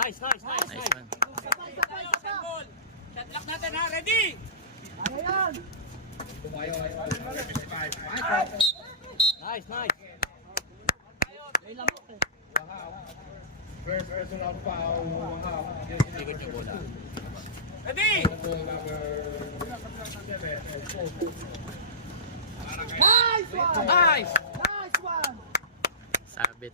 Nice one. Shot lock natin ha, ready? Nice. First personal foul. Ikot yung bola. Ready? Nice! Sabit.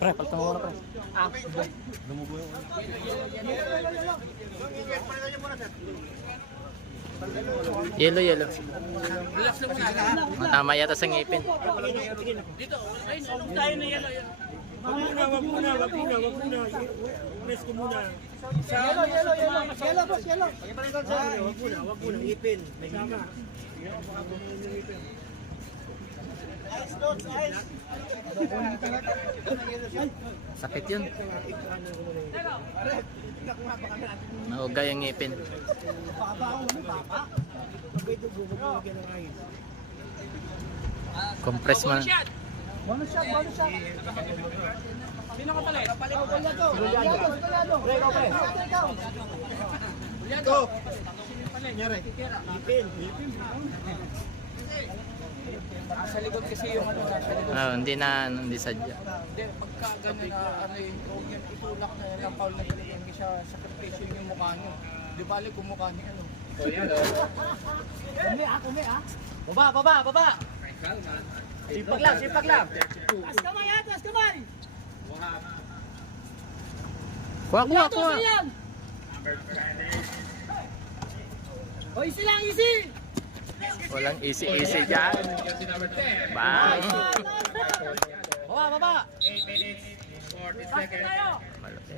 Pre, palto mo na pre. Lumugo yung Yellow. Relax lang muna. Tama yata sa ngipin. Dito, ayun, ulong tayo na yellow. Wag muna. Press ko muna. Yellow. Wag muna, ipin. Tama. Sakit yun. Naugay ang ngipin. Compress man. Bonus shot. Sino ka pala? Sa likod kasi yung ano, sa likod. Hindi sadya. Hindi, pagka gano'n na ano yung huwag yan itulak na yan ang foul na ilagay siya sa sakripisyo yung mukha niyo. Di bali kung mukha niyo ano. Baba. Sipag lang. Taas kamay! Kuha. O, easy lang, easy! Walang easy dyan. Bang. Baba! 8 minutes, 40 seconds. Malaki.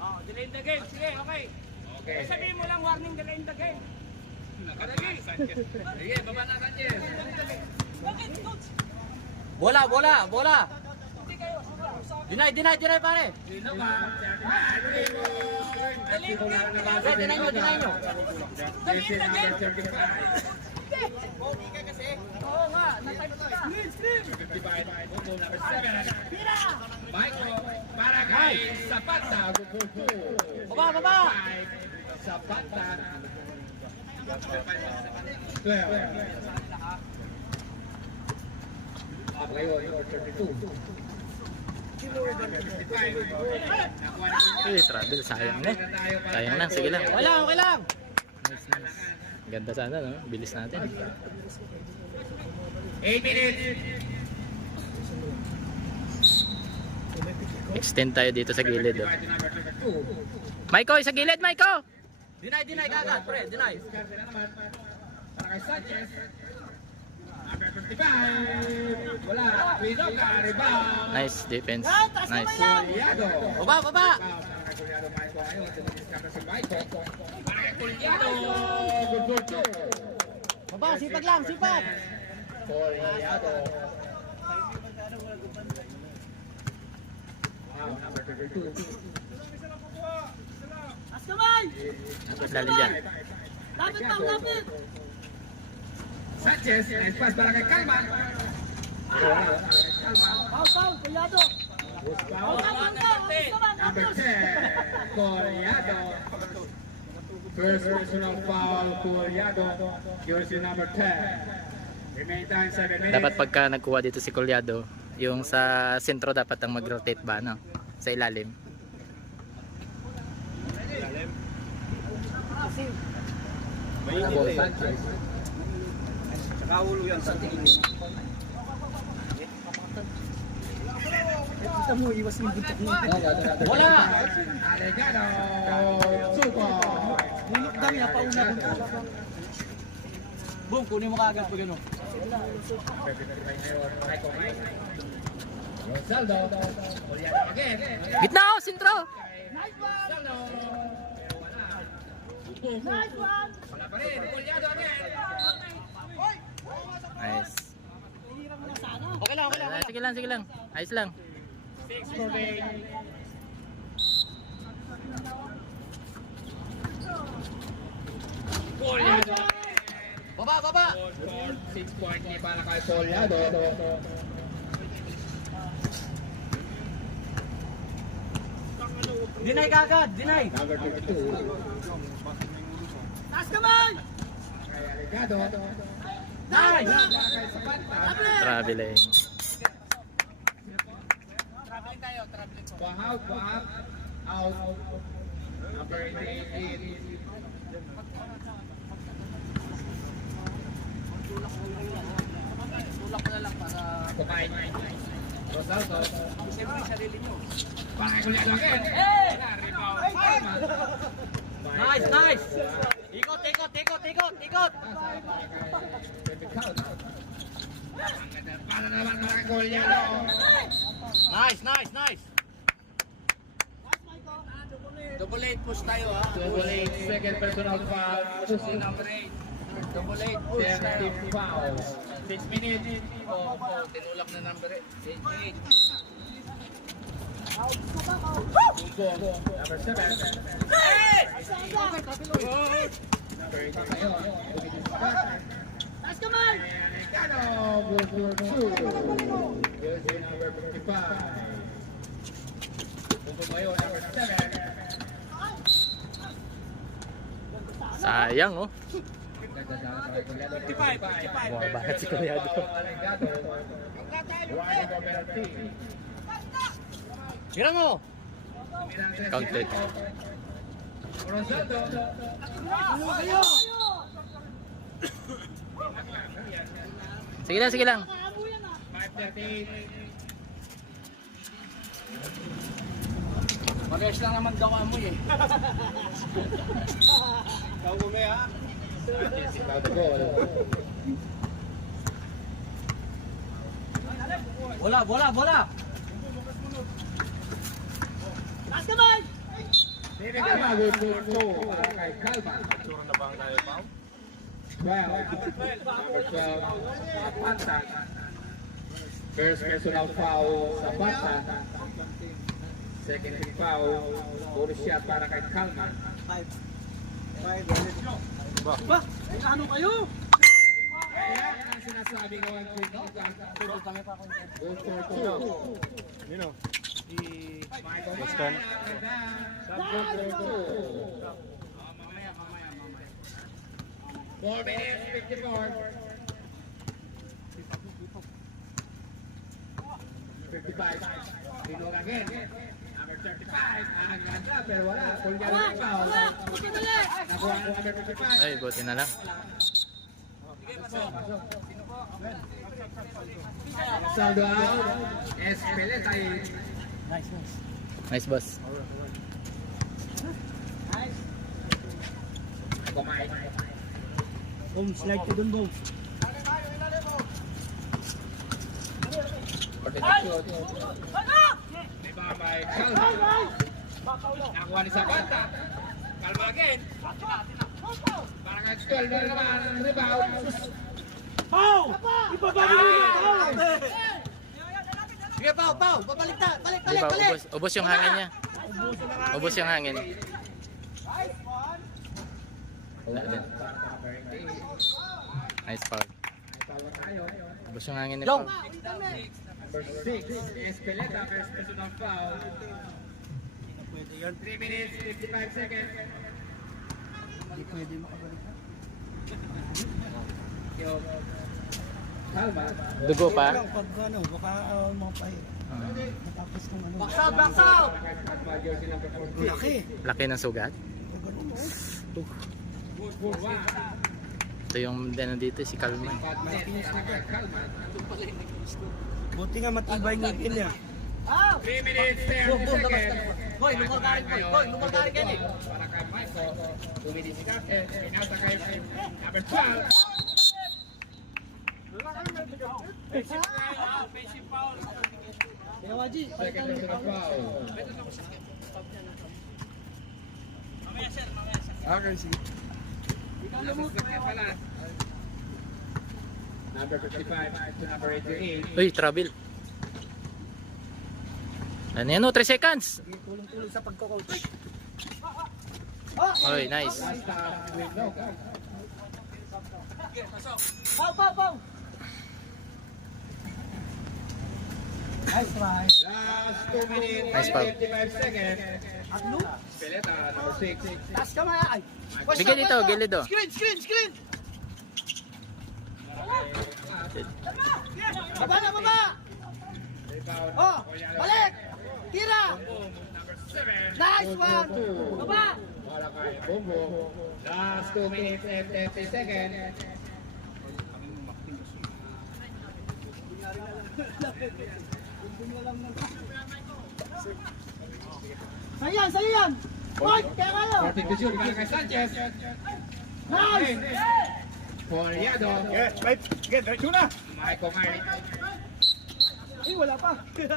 Oh, delay in the game. Sige, okay. Okay. Sabihin mo lang warning, delay in the game. Sige, baba na Sanchez. Bola. Deny pare. Sino ba? Delay in the game. Deny nyo. This is number 35. Oo nga, na-type ko na. 55. Goal number 7. Michael Barangay Zapata. Baba. Zapata. 12. Ngayon, number 32. Travel, sayang na. Sige lang. Okay lang. Nice. Ganda sana, no? Bilis natin. 8 minutes. Extend tayo dito sa gilid. Oh. Maiko, sa gilid, Maiko! Deny kagad, pre. Deny. Barangay Sanchez. Number 55. Wala. Pinoca. Rebound. Nice defense. Nice. Culiado. Baba. Barangay Culiado. Michael ngayon. Tumiskapa si Michael. Barangay Culiado. Good goal. Baba, sipag lang. Culiado. Wow, number 32. As kamay! Dali dyan. Lapit! Sanchez. Nice pass. Barangay Kalman. Foul, Kulyado! Number 10, Culiado. First personal foul, Culiado. Jersey number 10. Remain time 7 minutes. Dapat pagka nagkuha dito si Culiado, yung sa sentro dapat ang mag-rotate ba, no? Sa ilalim. Michael Sanchez. Nakaulo yan sa tingin. Kita mo, iwas yung buntok mo. Wala! Alegado! Suko! Mulok dami, napauna buntok. Boom, kunin mo kagad pag ano. Rosaldo. Culiado again. Gitna, oh, sentro! Rosaldo. Wala pa rin. Culiado again. Nice. Okay lang. Sige lang. Ayos lang. 6 for game. Culiado. Baba! 6 point ni para kay Polyado. Deny kagad, deny! Number 22. Taas naman! Kay Aligado. Nice! Para kay Zapata. Traveling. Traveling tayo, traveling po. Out. Out. Number 18. Tulak ko na lang para... Kumain. Rosaldo. Siyempre, sarili nyo. Para kay Polyado again. Hey! Rebound. Nice! Ikot! Para naman para kay Polyado. Nice! Double 8 push tayo ha. Double 8, second personal foul. Push na number 8. Double 8 push tayo. 10 fouls. 6 minutes. Tinulak na number 8. 8. Number 7. Number 8 tayo. Taas naman! Americano, goal for 2. Jersey number 55. Bumbo tayo, number 7. Sayang oh. 55. Bakit si Kulyado? Hirang mo! Counted. Rosaldo. Sige lang. 5:38. Parehas lang naman gawa mo eh. Ikaw mo ha? About the goal. Bola! Taas naman! Calma, goal for 2 para kay Calma. 12. Number 12. Zapata. First personal foul sa Zapata. Second foul. Bonus shot para kay Calma. Ba? Ano kayo? Kaya ang sinasabi ko ang goal for 2. Yun o. Michael Boston. Goal for 2. 4 minutes, 54. 55. Tinong again. Number 35. Ang ganda pero wala. Pulyado ng foul. Nakuha ang number 55. Ay, buti na lang. Saldo out. Espeleta y Nice boss. kumain. Boom, slide ko dun, boom. Protection. May babay. Calma. Nakuha ni Zapata. Calma again. Para kay Stol na naman ang rebound. Pow! Ipabago yun! Pow! Sige, Pau! Babalik na! Balik! Di ba, ubos yung hangin niya. Ubos yung hangin. Wala din. Nice foul. Tawa tayo. Ubos yung hangin ni Jong! Paul. Number 6. Espeleta first personal foul. Pwede yan. 3 minutes, 55 seconds. Hindi pwede makabalik. Calma. Dugo pa. Pag ano, baka mga pahe. Matapos kung ano. Box out! Calma, jersey number 14. Laki. Laki ng sugat. Ganun o. Good for 1. Ito yung ano dito, si Kalman. Calma. Buti nga matibay ng ngipin niya. 3 minutes, 30 seconds. Hoy, lumagarin ko! Hoy, lumagarin ka eh! Para kay Michael. Dumidisikat. Inasa kay number 12. Kaya Waji, Second personal foul. Okay, sige. Number 55 to number 88. Uy, travel. Ano yan o, 3 seconds. Tulong-tulong sa pagko-coach. Uy, nice. Last time, window. Pau, pau, pau. Nice try. Last 2 minutes Nice and foul. 55 seconds. Agno. Espeleta, number 6. Taas ka maya. Ay. Bigyan dito, gilid oh. Screen, screen, screen. Baba na, baba. Rebound. Oh, balik. Tira. Nice one. Baba. Wala kay Bombo. Last 2 minutes and 30 seconds. Sa'yo yan, sa'yo yan. Point, kaya kayo. 40 to shoot. Para kay Sanchez. Nice. Coliado. Yes, right. Sige, diretso na. Michael Mari. Eh, wala pa. Pepe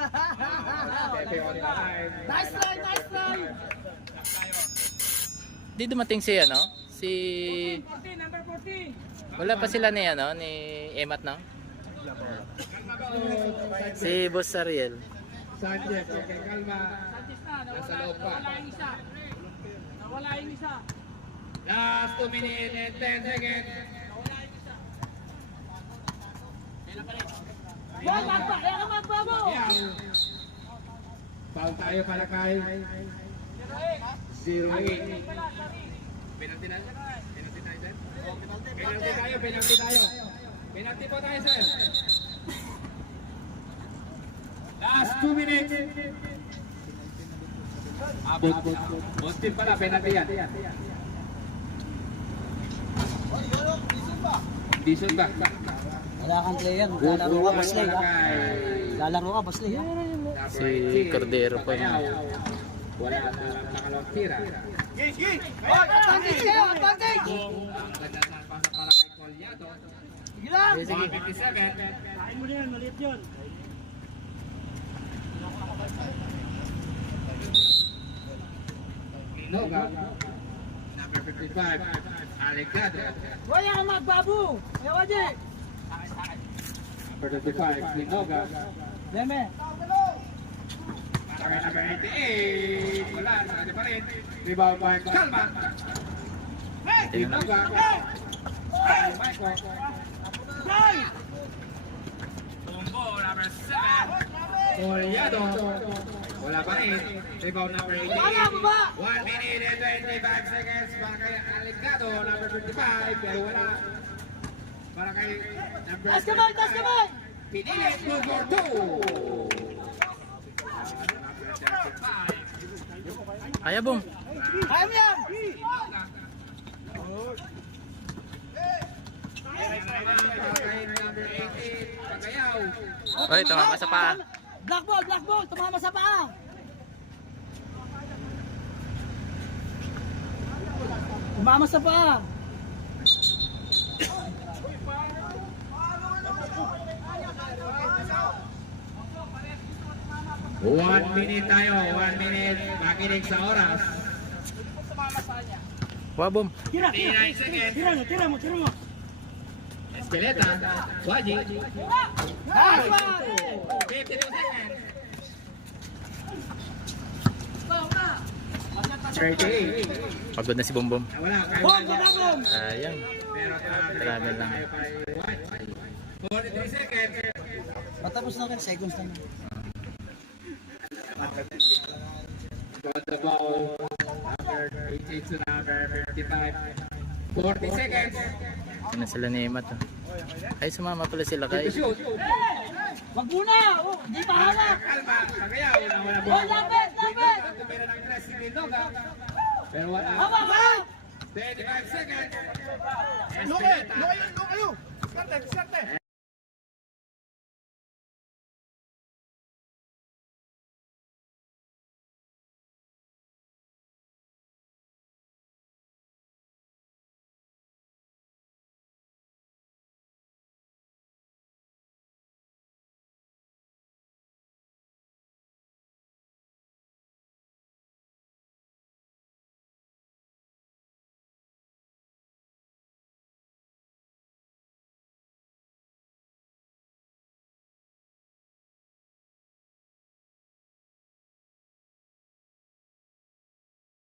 on the line. Nice try, nice try. Di dumating si ano? Si... Wala pa sila ni ano? Ni Emat no? Si Boss Ariel. Sanchez. Okay, kalma. Nasa loob pa. Nawala yung isa. Last 2 minutes and 10 seconds. Boy, magpa, kaya ka magpa mo. Yaw. Foul tayo para kay 0-8. Penalty na. Penalty tayo, sir. Penalty tayo, penalty tayo. Penalty po tayo, sir. Last 2 minutes. Abot. Boston pala, penalty yan. Dison ba? Wala kang player. Lalaro ka, Basley. Lalaro ka, Basley. Si Cordero pa yun. Wala na nakalawang tira. Yes, yes. Advantage kayo, advantage. Ang ganda na pasa para kay Coliado. Sige lang. Sige. 157. Kain mo na yan, maliit yun. Linoga. Number 55. Alegado. Boy, ang magbabu. Kaya wadi. Number 55. Linoga. Deme. Para kay number 88. Wala. Nakati pa rin. Rebound by Kalma. Linoga. Michael. Bombo. Number 7. Coliado. Wala pa rin. Rebound number 88. Wala ba? 1 minute and 25 seconds para kay Alegado, number 55. Pero wala. Para kay number Tas kamay, tas kamay. Pinilit mo for 2. Kaya boom. Kaya mo yan. Number 18, Pagayaw. Oy, tumama sa paa. Black ball, tumama sa paa. Tumama sa paa. One minute tayo, 1 minute. Makinig sa oras. Wa boom. 39 seconds. Tira mo. Eskeleta, Waji. Nice one. 52 seconds. 38. Pagod na si Bombom. Wala, kay Bom, Waji. bom. Sayang. Pero Travel lang. 43 seconds. Matapos na kayo, seconds na. Got the ball. Number 18 to number 55. 40 seconds. Ano sila ni Emat oh. Ay, sumama pala sila To kay. shoot. Wag muna. Oh, di pa hanap. Kalma. Kagayaw. Wala Oh, ball. lapit. Tumira ng 3 si Linoga. Pero wala. Hawakan. 25 seconds. Luke, Eskeleta. luke kayo. Skarte, skarte.